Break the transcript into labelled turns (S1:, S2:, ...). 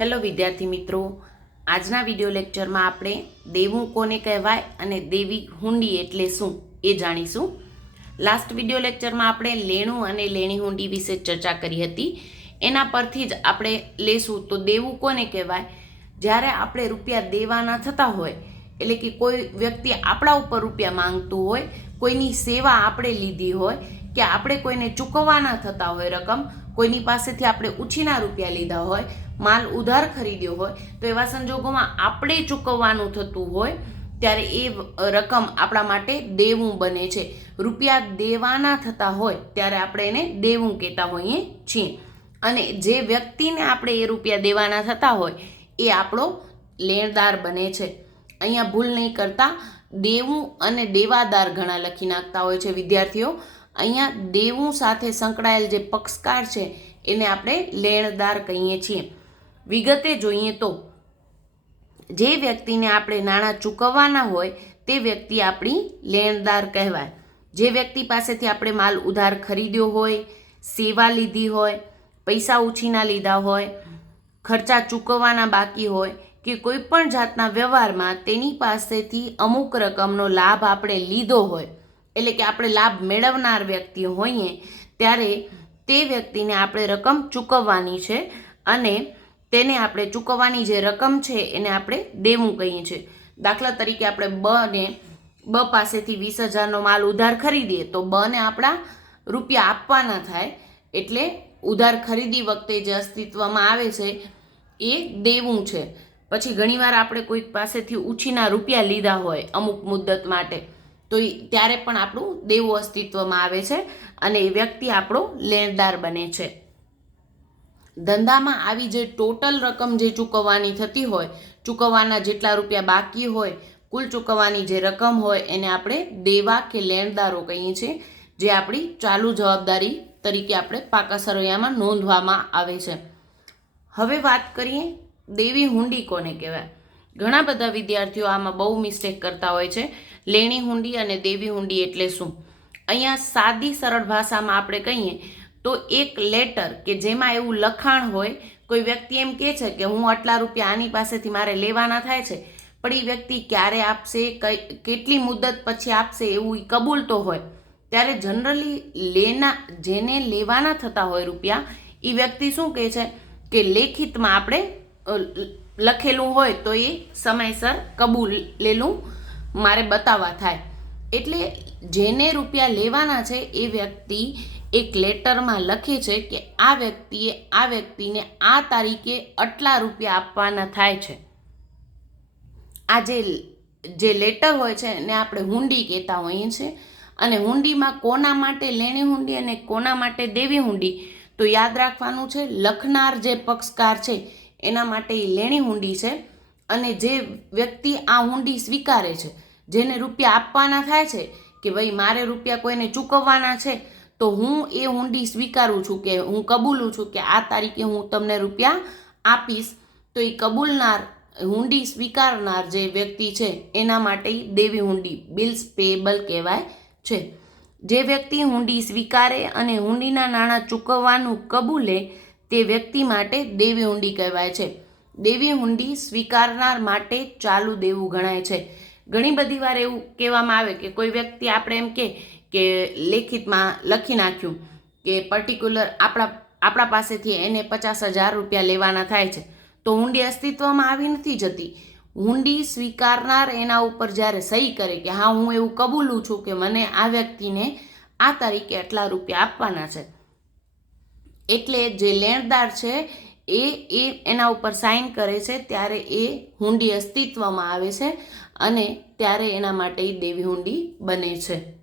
S1: Hello વિદ્યાર્થી મિત્રો, આજના વીડિયો લેક્ચરમાં આપણે દેવું કોને કહેવાય અને દેવી હુંડી એટલે શું એ જાણીશું. લાસ્ટ વીડિયો લેક્ચરમાં આપણે લેણું અને લેણી હુંડી વિશે ચર્ચા કરી હતી. એના પરથી જ આપણે લેશું તો દેવું કોને કહેવાય? જ્યારે આપણે રૂપિયા દેવાના થતા હોય, એટલે કે કોઈ વ્યક્તિ આપણા ઉપર રૂપિયા માંગતું હોય, કોઈની સેવા આપણે લીધી હોય, કે આપણે કોઈને ચૂકવવાના થતા હોય રકમ, કોઈની પાસેથી આપણે ઉછીના રૂપિયા લીધા હોય માલ ઉધાર ખરીદ્યો હોય, તો એવા સંજોગોમાં આપણે ચૂકવવાનું થતું હોય, ત્યારે એ રકમ આપણા માટે દેવું બને છે. રૂપિયા દેવાના થતા હોય, ત્યારે આપણે એને દેવું કહેતા હોઈએ છીએ. અને જે વ્યક્તિને આપણે એ રૂપિયા દેવાના થતા હોય, એ આપણો લેણદાર બને છે. અહીંયા ભૂલ નહીં કરતા, દેવું અને દેવાદાર ઘણા લખી નાખતા હોય છે વિદ્યાર્થીઓ. અહીંયા દેવું સાથે સંકળાયેલ જે પક્ષકાર છે, એને આપણે લેણદાર કહીએ છીએ. વિગતે જોઈએ તો, જે વ્યક્તિને આપણે નાણાં ચૂકવવાના હોય, તે વ્યક્તિ આપણી લેણદાર કહેવાય. જે વ્યક્તિ પાસેથી આપણે માલ ઉધાર ખરીદ્યો હોય, સેવા લીધી હોય, પૈસા ઉછીના લીધા હોય, ખર્ચા ચૂકવવાના બાકી હોય, કે કોઈ પણ જાતના વ્યવહારમાં તેની પાસેથી અમુક રકમનો લાભ આપણે લીધો હોય, એટલે કે આપણે લાભ મેળવનાર વ્યક્તિ હોઈએ, ત્યારે તે વ્યક્તિને આપણે રકમ ચૂકવવાની છે અને તેને આપણે ચૂકવવાની જે રકમ છે એને આપણે દેવું કહીએ છીએ. દાખલા તરીકે આપણે બ ને બ પાસેથી વીસ હજારનો માલ ઉધાર ખરીદીએ તો બ ને આપણા રૂપિયા આપવાના થાય એટલે ઉધાર ખરીદી વખતે જે અસ્તિત્વમાં આવે છે એ દેવું છે. પછી ઘણીવાર આપણે કોઈક પાસેથી ઉછીના રૂપિયા લીધા હોય અમુક મુદ્દત માટે, તો એ ત્યારે પણ આપણું દેવું અસ્તિત્વમાં આવે છે અને એ વ્યક્તિ આપણો લેણદાર બને છે. ધંધામાં આવી જે ટોટલ રકમ જે ચૂકવવાની થતી હોય, ચૂકવવાના જેટલા રૂપિયા બાકી હોય, કુલ ચૂકવવાની જે રકમ હોય એને આપણે દેવા કે લેણદારો કહીએ છીએ, જે આપણી ચાલુ જવાબદારી તરીકે આપણે પાકા સરવૈયામાં નોંધવામાં આવે છે. હવે વાત કરીએ દેવી હુંડી કોને કહેવાય? ઘણા બધા વિદ્યાર્થીઓ આમાં બહુ મિસ્ટેક કરતા હોય છે. લેણી હુંડી અને દેવી હુંડી એટલે શું? અહીંયા સાદી સરળ ભાષામાં આપણે કહીએ તો એક લેટર કે જેમાં એવું લખાણ હોય, કોઈ વ્યક્તિ એમ કહે છે કે હું આટલા રૂપિયા આની પાસેથી મારે લેવાના થાય છે, પણ એ વ્યક્તિ ક્યારે આપશે, કઈ, કેટલી મુદત પછી આપશે એવું એ કબૂલતો હોય, ત્યારે જનરલી લેના, જેને લેવાના થતા હોય રૂપિયા એ વ્યક્તિ શું કહે છે કે લેખિતમાં આપણે લખેલું હોય તો એ સમયસર કબૂલ લેલું મારે બતાવવા થાય. એટલે જેને રૂપિયા લેવાના છે એ વ્યક્તિ એક લેટરમાં લખે છે કે આ વ્યક્તિએ આ વ્યક્તિને આ તારીખે આટલા રૂપિયા આપવાના થાય છે. આ જે જે લેટર હોય છે એને આપણે હુંડી કહેતા હોઈએ છીએ. અને હુંડીમાં કોના માટે લેણી હુંડી અને કોના માટે દેવી હુંડી, તો યાદ રાખવાનું છે, લખનાર જે પક્ષકાર છે, એના માટે એ લેણી હુંડી છે. અને જે વ્યક્તિ આ હુંડી સ્વીકારે છે, જેને રૂપિયા આપવાના થાય છે, કે ભાઈ મારે રૂપિયા કોઈને ચૂકવવાના છે તો હું એ હુંડી સ્વીકારું છું કે હું કબૂલું છું કે આ તારીખે હું તમને રૂપિયા આપીશ. તો એ કબૂલનાર હુંડી સ્વીકારનાર જે વ્યક્તિ છે, એના માટે દેવી હુંડી બિલ્સ પેએબલ કહેવાય છે. જે વ્યક્તિ હુંડી સ્વીકારે અને હુંડીના નાણાં ચૂકવવાનું કબૂલે, તે વ્યક્તિ માટે દેવી હુંડી કહેવાય છે. દેવી હુંડી સ્વીકારનાર માટે ચાલુ દેવું ગણાય છે. ઘણી બધી વાર એવું કહેવામાં આવે કે કોઈ વ્યક્તિ આપણે એમ કે કે લેખિતમાં લખી નાખ્યું કે પર્ટિક્યુલર આપણા આપણા પાસેથી એને પચાસ હજાર રૂપિયા લેવાના થાય છે. તો હુંડી અસ્તિત્વમાં આવી નથી જતી. હુંડી સ્વીકારનાર એના ઉપર જ્યારે સહી કરે કે હા, હું એવું કબૂલું છું કે મને આ વ્યક્તિને આ તારીખે આટલા રૂપિયા આપવાના છે. એટલે જે લેણદાર છે એ એ એના ઉપર સાઇન કરે છે, ત્યારે એ હુંડી અસ્તિત્વમાં આવે છે અને ત્યારે એના માટે દેવી હુંડી બને છે.